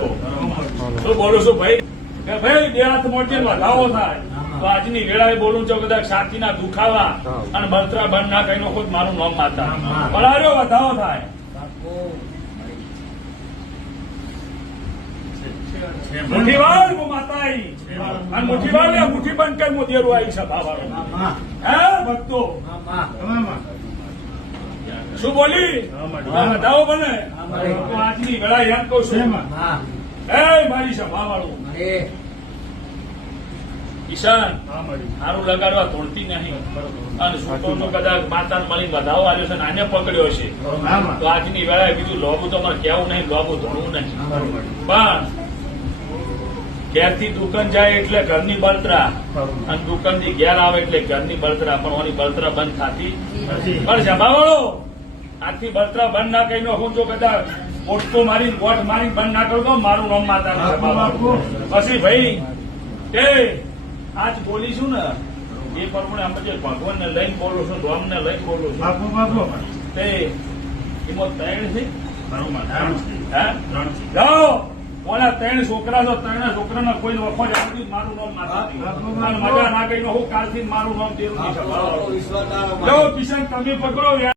તો શું બોલું છું ભાઈ? કે ભાઈ, બે હાથ મોટી વધાવો થાય. તો આજની વેળાએ બોલું છું કદાચ છાતીના દુખાવા અને બળતરા બંધ ના કઈ ખુદ મારું નામ માતા. પડાર્યો વધાવો થાય. મુઠ્ઠી વાર માતા આઈ અને મુઠ્ઠી વાર ને બંધ કરી મોદીરું આવી સભા વાળો હે, ભક્તો? શું બોલી? વધાવો બને? તો આજની વેળા યાદ કહું છું. એ મારી સભા વાળું ઈશાન સારું લગાડવા તોડતી નહીં. અને કદાચ માતા મળી વધાવો આવ્યો છે ને આને પકડ્યો છે. તો આજની વેળાએ બીજું લોબુ તો મારે કેવું નહીં લોબુ ધોળવું નહીં. પણ ઘેરથી દુકાન જાય એટલે ઘરની બળતરા. અને દુકાનથી ઘેર આવે એટલે ઘરની બળતરા. પણ ઓની બળતરા બંધ થતી પણ જમાવાળો આજથી બળતરા બંધ ના કરીને હું જો કદાચ પોટકો મારી ગોઠ મારી બંધ ના કરું તો મારું નામ માતા પછી ભાઈ કે આજ બોલીશું ને એ પ્રમાણે આપણે જે ભગવાનને લઈને બોલું છું ધોમને લઈને બોલું છું. તે એમાં ત્રણ છે? હે? ઓલા ત્રણ છોકરા છો ત્રણ છોકરાના કોઈ વખો જ મારું નામ માતા મજા ના ગઈ હું કાલથી મારું નામ તેરું નહીં જો કિશન તમે પકડો